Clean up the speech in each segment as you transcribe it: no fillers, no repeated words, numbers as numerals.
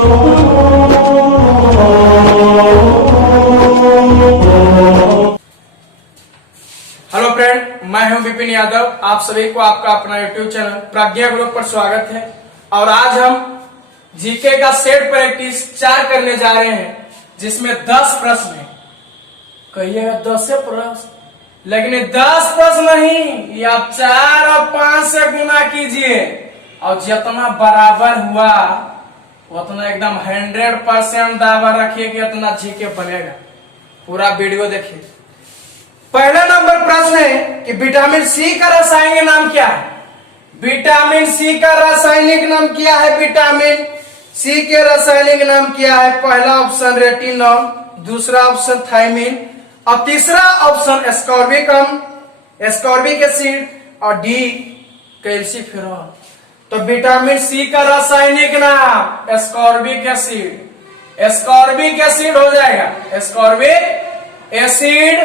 Hello friend, मैं हूं विपिन यादव। आप सभी को आपका अपना यूट्यूब चैनल प्रज्ञा ग्रुप पर स्वागत है। और आज हम जीके का सेट प्रैक्टिस 4 करने जा रहे हैं, जिसमें 10 प्रश्न है। कहिएगा 10 प्रश्न, लेकिन 10 प्रश्न नहीं, ये आप 4 और 5 से गुना कीजिए और जितना बराबर हुआ उतना एकदम 100% दावा रखिए कि इतना जीके बनेगा। पूरा वीडियो देखिए। पहला नंबर प्रश्न है कि विटामिन सी का रासायनिक नाम क्या है। विटामिन सी का रासायनिक नाम क्या है? विटामिन सी के रासायनिक नाम क्या है? पहला ऑप्शन रेटिनॉल, दूसरा ऑप्शन थायमिन और तीसरा ऑप्शन एस्कॉर्बिक एसिड और डी कैल्सीफेरॉल। तो विटामिन सी का रासायनिक नाम एस्कॉर्बिक एसिड। एस्कॉर्बिक एसिड हो जाएगा। Ascorbic acid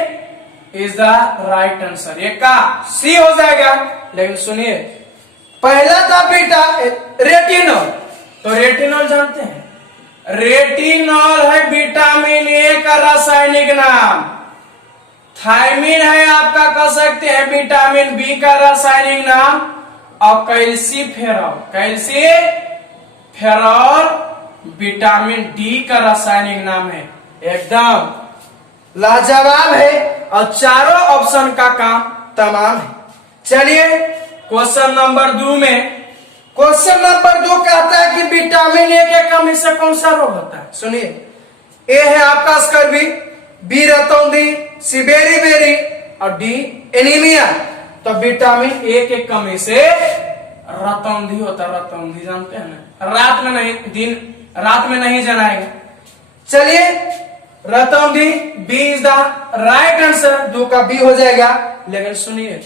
is the right answer. ये का सी हो जाएगा। लेकिन सुनिए, पहला था रेटिनॉल। तो रेटिनॉल जानते हैं? रेटिनॉल है विटामिन ए का रासायनिक नाम। थायमिन है आपका, कह सकते हैं, विटामिन बी का रासायनिक नाम। और कैल्सीफेरॉल विटामिन डी का रासायनिक नाम है। एकदम लाजवाब है और चारों ऑप्शन का काम तमाम है। चलिए क्वेश्चन नंबर 2 में, क्वेश्चन नंबर 2 कहता है कि विटामिन ए के कमी से कौन सा रोग होता है? सुनिए, ए है आपका स्कर्वी, बी रतौंधी, सी बेरी और डी एनीमिया। तो विटामिन ए के कमी से रतौंधी होता है। रतौंधी जानते हैं ना? रात में नहीं जलाएगा। चलिए, रतौंधी B is the right answer. 2 का बी हो जाएगा। लेकिन सुनिए,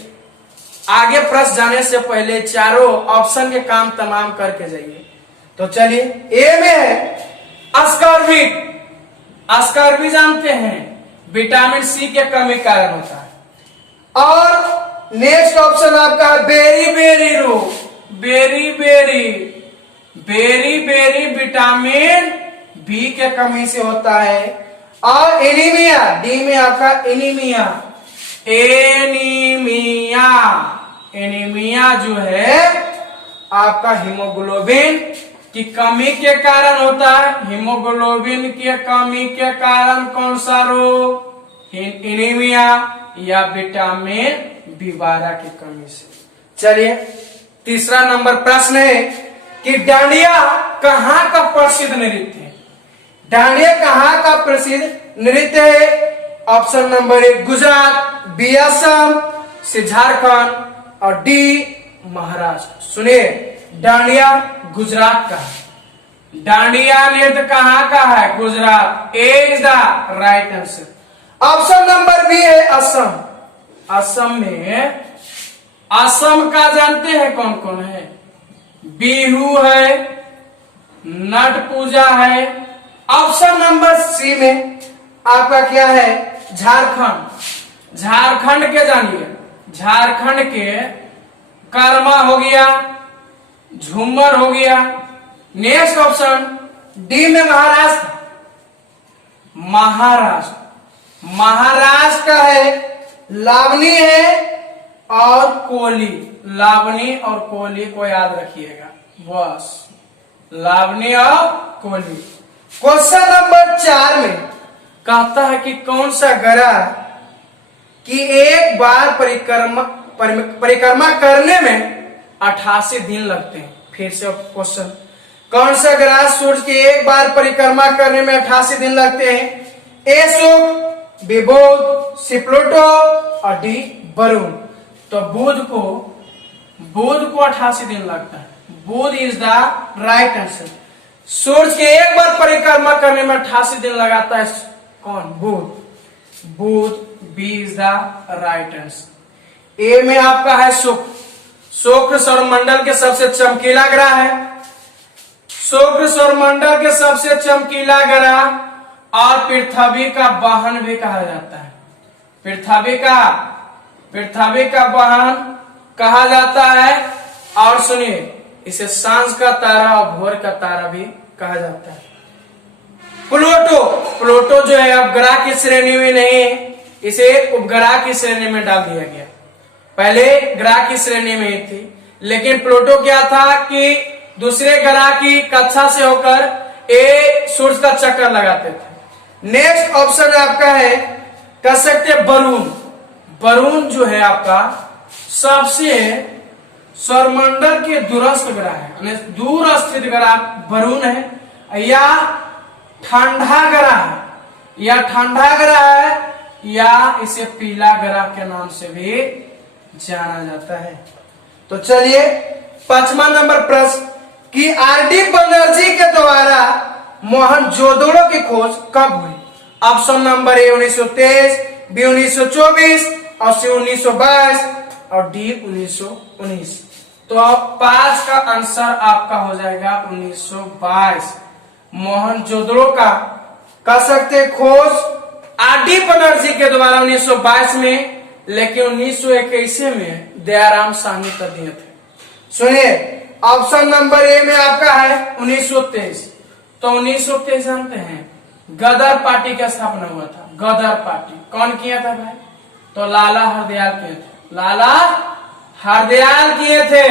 आगे प्रश्न जाने से पहले चारों ऑप्शन के काम तमाम करके जाइए। तो चलिए, ए में है अस्कॉर्बिक। अस्कॉर्बिक जानते हैं विटामिन सी के कमी कारण होता है। और नेक्स्ट ऑप्शन आपका बेरी रोग। बेरी विटामिन बी के कमी से होता है। और एनीमिया, डी में आपका एनीमिया जो है आपका हीमोग्लोबिन की कमी के कारण होता है। हीमोग्लोबिन की कमी के कारण कौन सा रोग? एनीमिया या विटामिन बी12 की कमी से। चलिए, तीसरा नंबर प्रश्न है कि डांडिया कहाँ का प्रसिद्ध नृत्य है? डांडिया कहाँ का प्रसिद्ध नृत्य है? Option number 1 Gujarat, B Assam, C Jharkhand और डी महाराष्ट्र। सुनिए, डांडिया गुजरात का है। डांडिया नृत्य कहाँ का है? Gujarat. A is the right answer. Option number B है असम। असम में, असम का जानते हैं कौन कौन है? बिहू है, नट पूजा है। ऑप्शन नंबर सी में आपका क्या है? झारखंड। झारखंड के जानिए, झारखंड के कर्मा हो गया, झूमर हो गया। नेक्स्ट ऑप्शन डी में महाराष्ट्र का है लावनी है और कोली। लावनी और कोली को याद रखिएगा, बस लावनी और कोली। क्वेश्चन नंबर 4 में कहता है कि कौन सा ग्रह की एक बार परिक्रमा करने में 88 दिन लगते हैं? फिर से क्वेश्चन, कौन सा ग्रह सूर्य की एक बार परिक्रमा करने में 88 दिन लगते हैं? ए शुक्र, बी बुध, सी प्लूटो और डी वरुण। तो बुध को 88 दिन लगता है। बुध इज द राइट आंसर। सूर्य के एक बार परिक्रमा करने में 88 दिन लगाता है कौन? Budh. B is the right answer. A में आपका है शुक्र। शुक्र सौरमंडल के सबसे चमकीला ग्रह है। शुक्र सौरमंडल के सबसे चमकीला ग्रह और पृथ्वी का वाहन भी कहा जाता है। पृथ्वी का वाहन कहा जाता है। और सुनिए, इसे सांझ का तारा और भोर का तारा भी कहा जाता है। प्लूटो, प्लूटो जो है अब ग्रह की श्रेणी में नहीं है, इसे उपग्रह की श्रेणी में डाल दिया गया। पहले ग्रह की श्रेणी में ही थी, लेकिन प्लूटो क्या था कि दूसरे ग्रह की कक्षा से होकर सूर्य का चक्कर लगाते थे। नेक्स्ट ऑप्शन आपका है, कह सकते हैं वरुण। वरुण जो है आपका सबसे सौरमंडल के दूरस्थ ग्रह है, दूर स्थित ग्रह वरुण है, या ठंडा ग्रह है, या ठंडा ग्रह है, या इसे पीला ग्रह के नाम से भी जाना जाता है। तो चलिए 5वां नंबर प्रश्न कि आरडी बनर्जी के द्वारा मोहनजोदड़ो की खोज कब हुई? ऑप्शन नंबर ए 1923, बी 1924, और सी 1922 और डी 1919। तो अब 5 का आंसर आपका हो जाएगा 1922। मोहनजोदड़ो का कह सकते खोज आरडी बनर्जी के द्वारा 1922 में, लेकिन 1921 में दयाराम साहनी कर दिए थे। सुनिए ऑप्शन नंबर ए में आपका है 1923। तो 1923 जानते हैं गदर पार्टी की स्थापना हुआ था। गदर पार्टी कौन किया था भाई? तो लाला हरदयाल किए थे, लाला हरदयाल किए थे।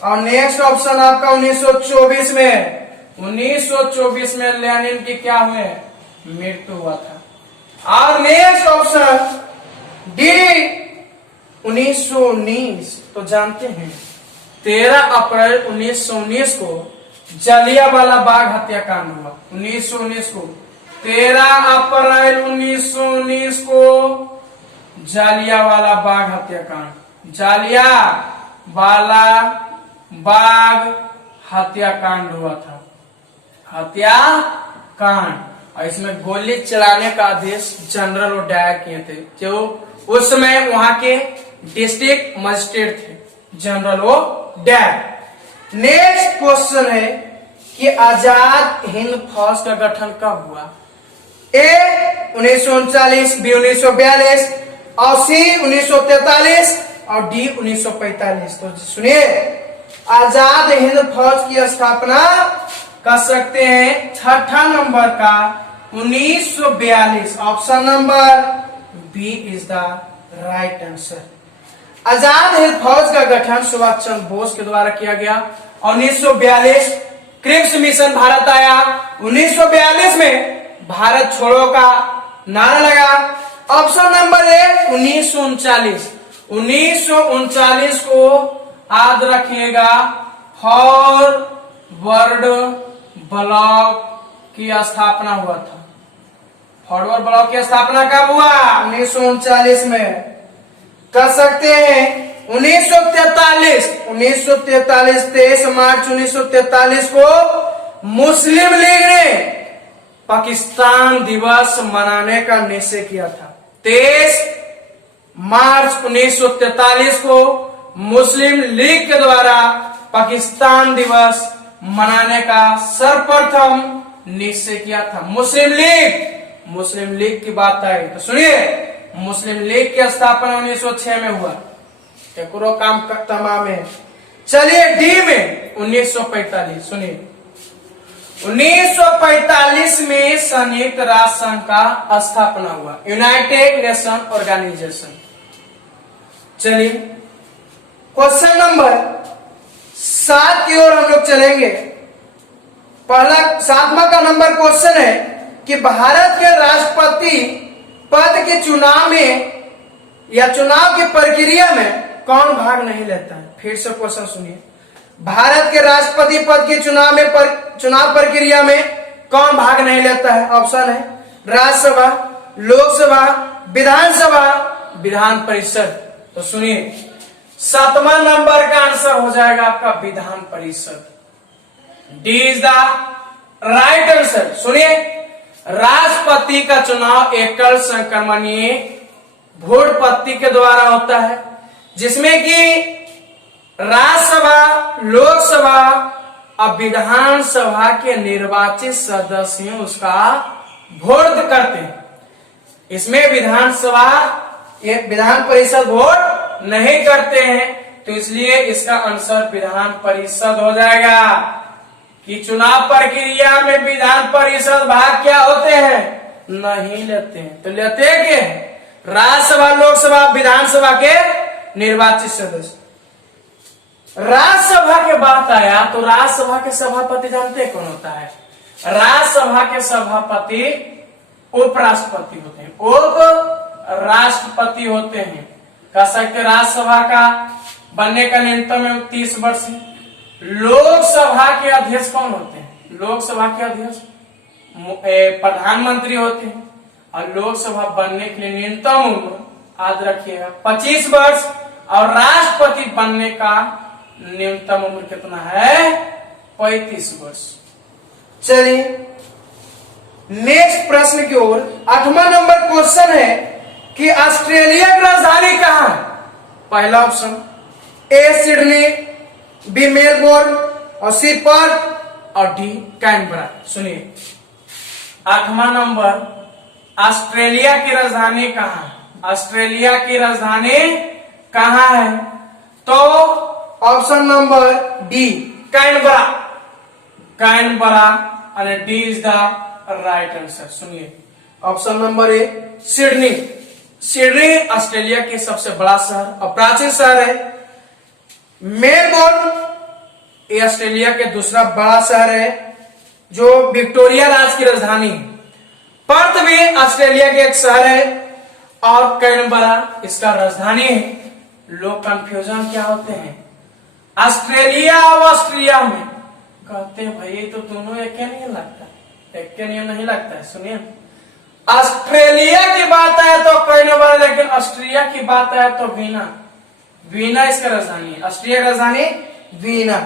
और नेक्स्ट ऑप्शन आपका 1924 में, 1924 में लेनिन की क्या हुए? मृत्यु हुआ था। और नेक्स्ट ऑप्शन डी 1919। तो जानते हैं 13 अप्रैल 1919 को जलियांवाला बाग हत्याकांड हुआ। 1919 को 13 अप्रैल 1919 को जलियांवाला बाग हत्याकांड, जलियांवाला बाग हत्याकांड हुआ था, हत्याकांड। और इसमें गोली चलाने का आदेश जनरल डायर किए थे, जो उस समय वहां के डिस्ट्रिक्ट मजिस्ट्रेट थे, जनरल डायर। नेक्स्ट क्वेश्चन है कि आजाद हिंद फौज का गठन कब हुआ? ए 1939, बी 1942, और सी 1943 और डी 1945। तो सुनिए आजाद हिंद फौज की स्थापना कर सकते हैं 6ठा नंबर का 1942। Option number B is the right answer. Azad Hind Fauj का गठन सुभाष चंद्र बोस के द्वारा किया गया। 1942 क्रिप्स मिशन भारत आया। 1942 में भारत छोड़ो का नारा लगा। ऑप्शन नंबर ए 1939। 1939 को याद रखिएगा फॉरवर्ड ब्लॉक की स्थापना हुआ था। फॉरवर्ड ब्लॉक की स्थापना कब हुआ? 1939 में। कर सकते हैं 1943। 23 मार्च 1943 को मुस्लिम लीग ने पाकिस्तान दिवस मनाने का निश्चय किया था। 23 मार्च 1943 को मुस्लिम लीग के द्वारा पाकिस्तान दिवस मनाने का सर्वप्रथम निश्चय किया था। मुस्लिम लीग की बात आई तो सुनिए, मुस्लिम लीग की स्थापना 1906 में हुआ। एक काम तमाम है। चलिए डी में 1945। सुनिए 1945 में संयुक्त राष्ट्र संघ का स्थापना हुआ, यूनाइटेड नेशन ऑर्गेनाइजेशन। चलिए क्वेश्चन नंबर 7 की ओर हम लोग चलेंगे। पहला 7वां का नंबर क्वेश्चन है कि भारत के राष्ट्रपति पद के चुनाव में या चुनाव की प्रक्रिया में कौन भाग नहीं लेता है? फिर से क्वेश्चन सुनिए, भारत के राष्ट्रपति पद के चुनाव में चुनाव प्रक्रिया में कौन भाग नहीं लेता है? ऑप्शन है राज्यसभा, लोकसभा, विधानसभा, विधान परिषद। तो सुनिए 7वां नंबर का आंसर हो जाएगा आपका Vidhan Parishad. D is the right answer. सुनिए राष्ट्रपति का चुनाव एकल संक्रमणीय वोट पद्धति के द्वारा होता है, जिसमें कि राज्यसभा, लोकसभा और विधानसभा के निर्वाचित सदस्य उसका वोट करते हैं। इसमें विधानसभा विधान परिषद वोट नहीं करते हैं, तो इसलिए इसका आंसर विधान परिषद हो जाएगा। कि चुनाव प्रक्रिया में विधान परिषद भाग क्या होते हैं? नहीं लेते हैं। तो लेते क्या है? राज्यसभा, लोकसभा, विधानसभा के निर्वाचित सदस्य। राज्यसभा के बात आया तो राज्यसभा के सभापति जानते कौन होता है? राज्यसभा के सभापति उपराष्ट्रपति होते हैं, उप राष्ट्रपति होते हैं। कह सकते राज्यसभा का बनने का न्यूनतम 30 वर्ष है। लोकसभा के अध्यक्ष कौन होते हैं? लोकसभा के अध्यक्ष प्रधानमंत्री होते हैं। और लोकसभा बनने के लिए न्यूनतम उम्र याद रखिएगा 25 वर्ष, और राष्ट्रपति बनने का न्यूनतम उम्र कितना है? 35 वर्ष। चलिए नेक्स्ट प्रश्न की ओर। 8वां नंबर क्वेश्चन है कि ऑस्ट्रेलिया की राजधानी कहां है? पहला option A Sydney, B Melbourne, और सी पर्थ, और डी कैनबरा। सुनिए 8वां नंबर, ऑस्ट्रेलिया की राजधानी कहां है? ऑस्ट्रेलिया की राजधानी कहां है? तो option number D Canberra. Canberra और D is the right answer. सुनिए option number A Sydney. Sydney Australia के सबसे बड़ा शहर और प्राचीन शहर है। मेलबोर्न ये ऑस्ट्रेलिया के दूसरा बड़ा शहर है जो विक्टोरिया राज्य की राजधानी है। पर्थ भी ऑस्ट्रेलिया के एक शहर है और कैनबरा इसका राजधानी है। लोग कंफ्यूजन क्या होते हैं ऑस्ट्रेलिया और ऑस्ट्रिया में, कहते हैं भाई तो दोनों एक नहीं लगता, एक नहीं लगता है। सुनिए ऑस्ट्रेलिया की बात है तो कैनबरा, लेकिन ऑस्ट्रिया की बात है तो वीना। वीना इसका राजधानी है, ऑस्ट्रिया की राजधानी वीना।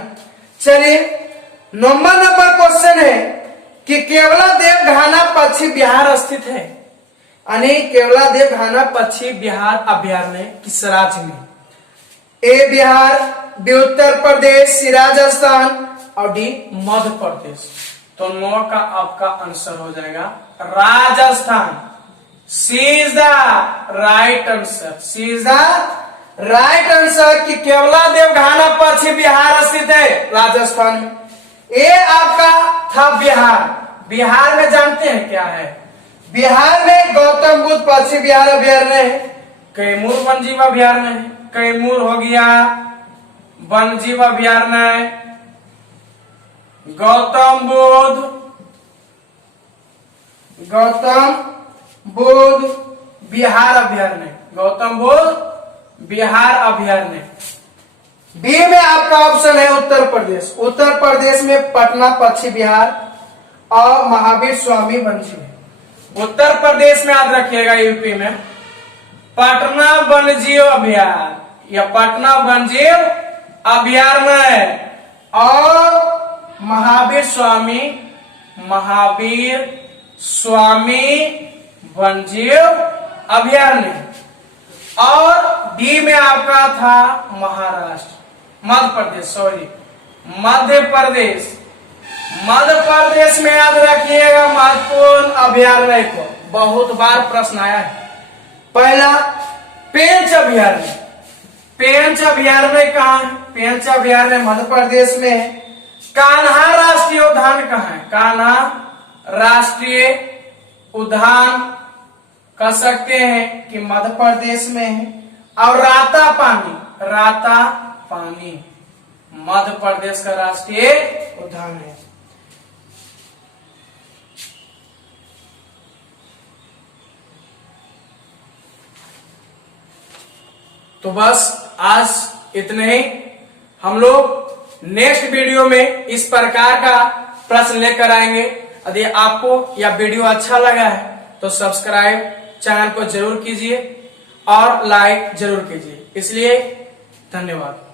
चलिए 9वां नंबर क्वेश्चन है कि केवलादेव घाना पक्षी बिहार स्थित है, यानी केवलादेव घाना पक्षी बिहार अभ्यारण्य किस राज्य में? ए बिहार, बी उत्तर प्रदेश, सी राजस्थान, और डी मध्य प्रदेश। तो 9 का आपका आंसर हो जाएगा Rajasthan. C is the right answer. C is the right answer कि केवलादेव घाना पक्षी बिहार स्थित है राजस्थान में। ये आपका था बिहार। बिहार में जानते हैं क्या है? बिहार में गौतम बुद्ध पक्षी बिहार अभ्यारण्य है, कैमूर वन्यजीव अभ्यारण्य है। कैमूर हो गया वन्यजीव अभ्यारण्य, गौतम बुद्ध बिहार अभ्यारण्य, गौतम बुद्ध बिहार अभ्यारण्य। बी में आपका ऑप्शन है उत्तर प्रदेश। उत्तर प्रदेश में पटना पक्षी विहार और महावीर स्वामी वन्यजीव। उत्तर प्रदेश में याद रखिएगा यूपी में पटना वन्यजीव अभ्यारण्य या पटना वन्यजीव अभ्यारण्य और महावीर स्वामी वन्यजीव अभ्यारण्य। और डी में आपका था मध्य प्रदेश। मध्य प्रदेश में याद रखिएगा महत्वपूर्ण अभ्यारण्य को बहुत बार प्रश्न आया है। पहला पेंच अभ्यारण्य। पेंच अभ्यारण्य कहाँ है? पेंच अभ्यारण्य मध्य प्रदेश में है। कान्हा राष्ट्रीय उद्यान कहाँ है? कान्हा राष्ट्रीय उद्यान कह सकते हैं कि मध्य प्रदेश में है। और राता पानी मध्य प्रदेश का राष्ट्रीय उद्यान है। तो बस आज इतने ही। हम लोग नेक्स्ट वीडियो में इस प्रकार का प्रश्न लेकर आएंगे। यदि आपको यह वीडियो अच्छा लगा है तो सब्सक्राइब चैनल को जरूर कीजिए और लाइक जरूर कीजिए। इसलिए धन्यवाद।